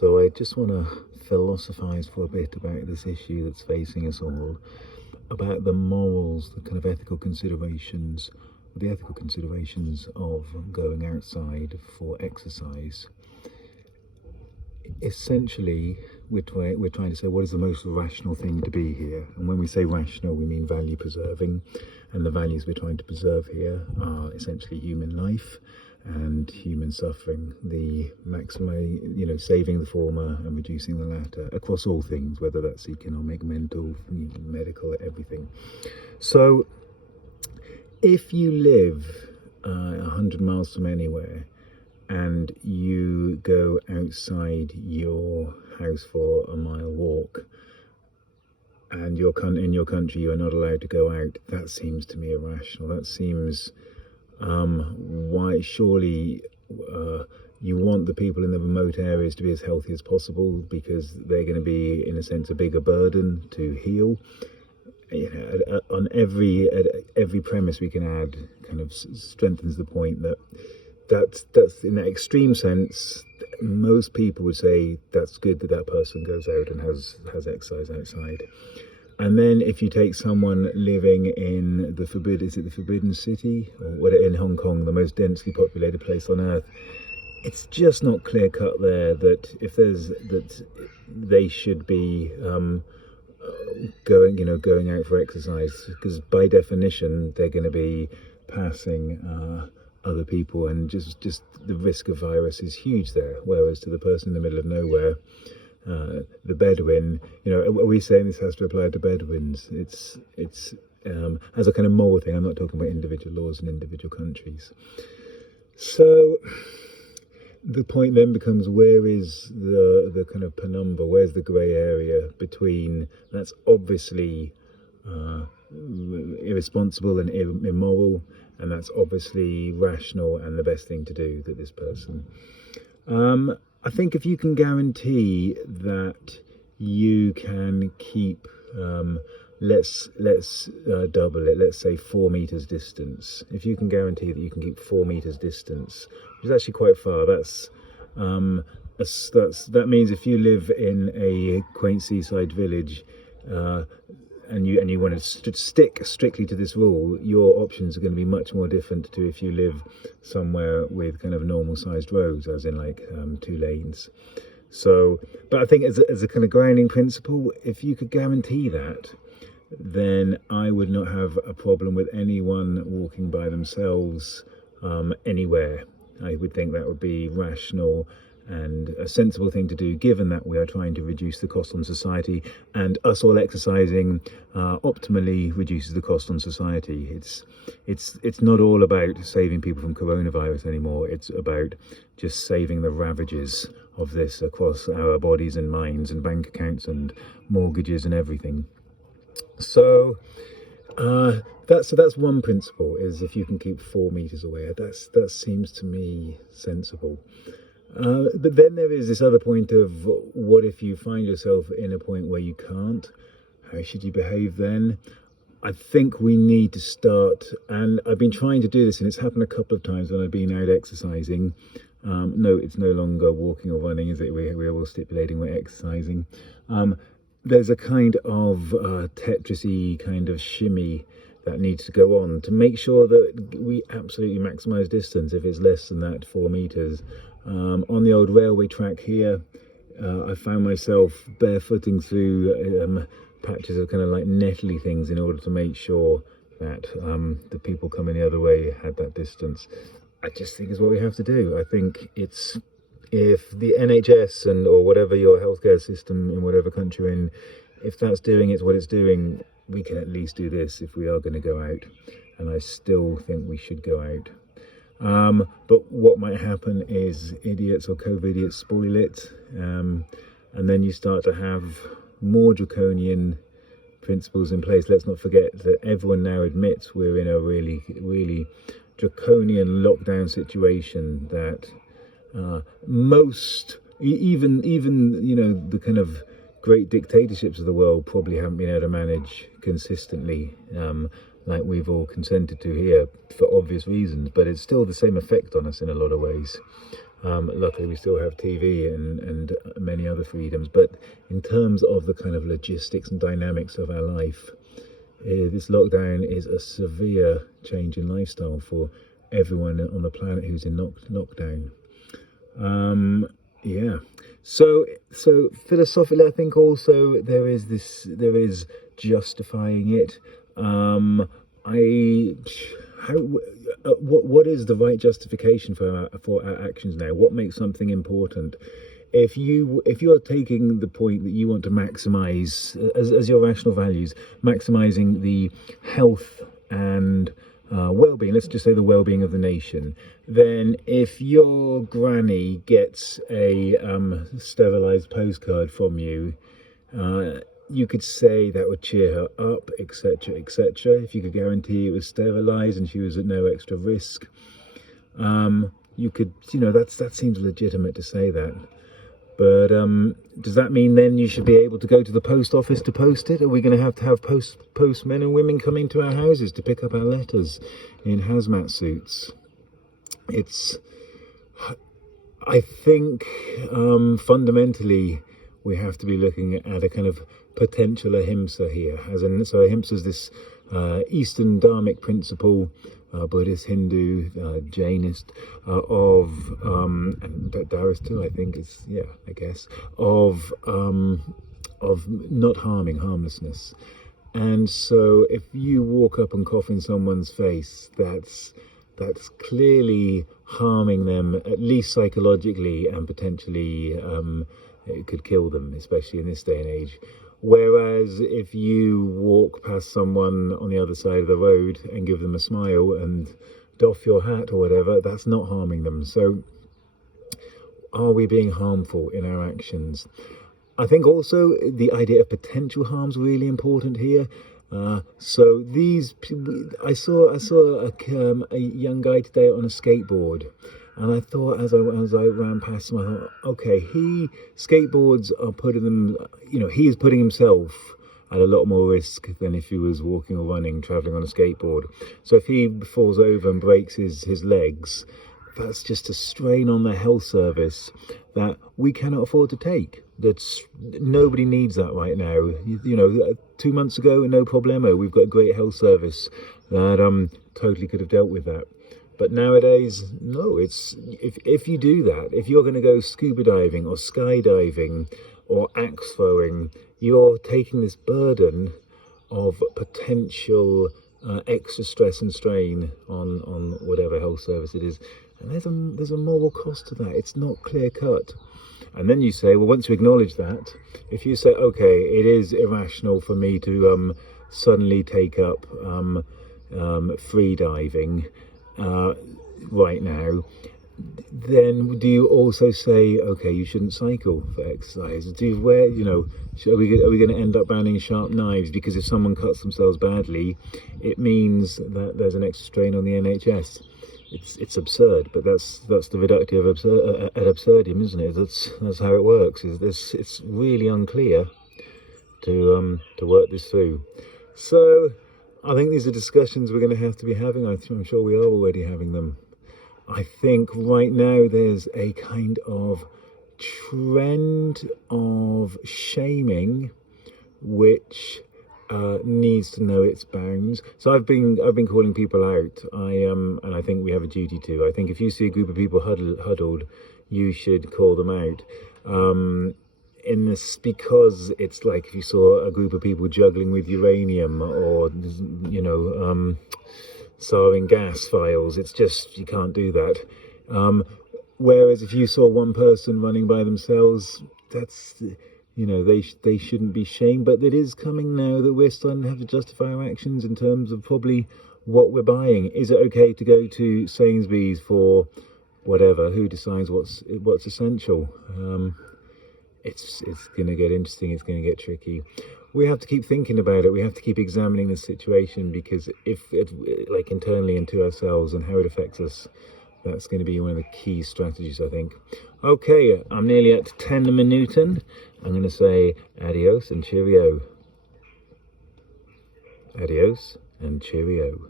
So I just want to philosophize for a bit about this issue that's facing us all, about the morals, the kind of ethical considerations, of going outside for exercise. Essentially, we're trying to say what is the most rational thing to be here. And when we say rational, we mean value preserving. And the values we're trying to preserve here are essentially human life and human suffering, the saving the former and reducing the latter across all things, whether that's economic, mental, medical, everything. So if you live 100 miles from anywhere and you go outside your house for a mile walk, and in your country you are not allowed to go out, that seems to me irrational. That seems why surely you want the people in the remote areas to be as healthy as possible, because they're going to be, in a sense, a bigger burden to heal. On every premise we can add kind of strengthens the point that's in that extreme sense. Most people would say that's good that person goes out and has exercise outside. And then if you take someone living in the Forbidden City, or in Hong Kong, the most densely populated place on earth, it's just not clear cut there that they should be going out for exercise, because by definition they're going to be passing other people, and just the risk of virus is huge there. Whereas to the person in the middle of nowhere, the Bedouin, are we saying this has to apply to Bedouins? It's as a kind of moral thing. I'm not talking about individual laws in individual countries. So the point then becomes, where is the kind of penumbra? Where's the grey area between that's obviously irresponsible and immoral, and that's obviously rational and the best thing to do that this person. I think if you can guarantee that you can keep, let's double it, let's say 4 meters distance. If you can guarantee that you can keep 4 meters distance, which is actually quite far, that means if you live in a quaint seaside village, and you want to stick strictly to this rule, your options are going to be much more different to if you live somewhere with kind of normal sized roads, as in 2 lanes. So, but I think as a kind of grounding principle, if you could guarantee that, then I would not have a problem with anyone walking by themselves anywhere. I would think that would be rational and a sensible thing to do, given that we are trying to reduce the cost on society, and us all exercising optimally reduces the cost on society. It's not all about saving people from coronavirus anymore. It's about just saving the ravages of this across our bodies and minds and bank accounts and mortgages and everything. So that's one principle, is if you can keep 4 meters away, that seems to me sensible. But then there is this other point of, what if you find yourself in a point where you can't? How should you behave then? I think we need to start, and I've been trying to do this, and it's happened a couple of times when I've been out exercising. No, it's no longer walking or running, is it? We're all stipulating we're exercising. There's a kind of Tetris-y kind of shimmy that needs to go on to make sure that we absolutely maximise distance if it's less than that 4 meters. On the old railway track here, I found myself barefooting through patches of kind of nettly things in order to make sure that the people coming the other way had that distance. I just think it's what we have to do. I think it's, if the NHS or whatever your healthcare system in whatever country you're in, if that's doing what it's doing, we can at least do this if we are going to go out. And I still think we should go out. But what might happen is idiots or COVID-idiots spoil it, and then you start to have more draconian principles in place. Let's not forget that everyone now admits we're in a really, really draconian lockdown situation that even the kind of great dictatorships of the world probably haven't been able to manage consistently, like we've all consented to here for obvious reasons, but it's still the same effect on us in a lot of ways. Luckily, we still have TV and many other freedoms. But in terms of the kind of logistics and dynamics of our life, this lockdown is a severe change in lifestyle for everyone on the planet who's in lockdown. Yeah. So philosophically, I think also there is justifying it. What is the right justification for our actions now? What makes something important? If you're taking the point that you want to maximize as your rational values, maximizing the health and well-being, let's just say the well-being of the nation, then if your granny gets a sterilized postcard from you, you could say that would cheer her up, etc., etc. If you could guarantee it was sterilized and she was at no extra risk, you could, that seems legitimate to say that. But does that mean then you should be able to go to the post office to post it? Are we going to have postmen and women coming to our houses to pick up our letters in hazmat suits? I think fundamentally we have to be looking at a kind of potential ahimsa here. So ahimsa is this Eastern Dharmic principle, Buddhist, Hindu, Jainist, and Taoist too, I think is, of not harming, harmlessness. And so if you walk up and cough in someone's face, that's clearly harming them, at least psychologically, and potentially it could kill them, especially in this day and age. Whereas if you walk past someone on the other side of the road and give them a smile and doff your hat or whatever, that's not harming them. So are we being harmful in our actions? I think also the idea of potential harm is really important here. So I saw a young guy today on a skateboard. And I thought, as I ran past him, I thought, okay, skateboards are putting them, he is putting himself at a lot more risk than if he was walking or running, traveling on a skateboard. So if he falls over and breaks his legs, that's just a strain on the health service that we cannot afford to take. Nobody needs that right now. 2 months ago, no problemo. We've got a great health service that totally could have dealt with that. But nowadays, no, if you do that, if you're going to go scuba diving or skydiving or axe throwing, you're taking this burden of potential extra stress and strain on whatever health service it is. And there's a moral cost to that. It's not clear cut. And then you say, well, once you acknowledge that, if you say, okay, it is irrational for me to suddenly take up free diving, right now, then do you also say, okay, you shouldn't cycle for exercise? Are we going to end up banning sharp knives because if someone cuts themselves badly, it means that there's an extra strain on the NHS? It's absurd, but that's the reductio ad absurdum, isn't it? That's how it works. It's really unclear to work this through. So I think these are discussions we're going to have to be having. I'm sure we are already having them. I think right now there's a kind of trend of shaming which needs to know its bounds. So I've been calling people out. And I think we have a duty to. I think if you see a group of people huddled, you should call them out. In this, because it's like if you saw a group of people juggling with uranium or sarin gas files, it's just, you can't do that. Whereas if you saw one person running by themselves, that's, they shouldn't be shamed. But it is coming now that we're starting to have to justify our actions in terms of probably what we're buying. Is it okay to go to Sainsbury's for whatever? Who decides what's essential? It's going to get interesting. It's going to get tricky. We have to keep thinking about it. We have to keep examining the situation, because if like internally into ourselves and how it affects us, that's going to be one of the key strategies, I think. Okay, I'm nearly at 10 minuten. I'm going to say adios and cheerio. Adios and cheerio.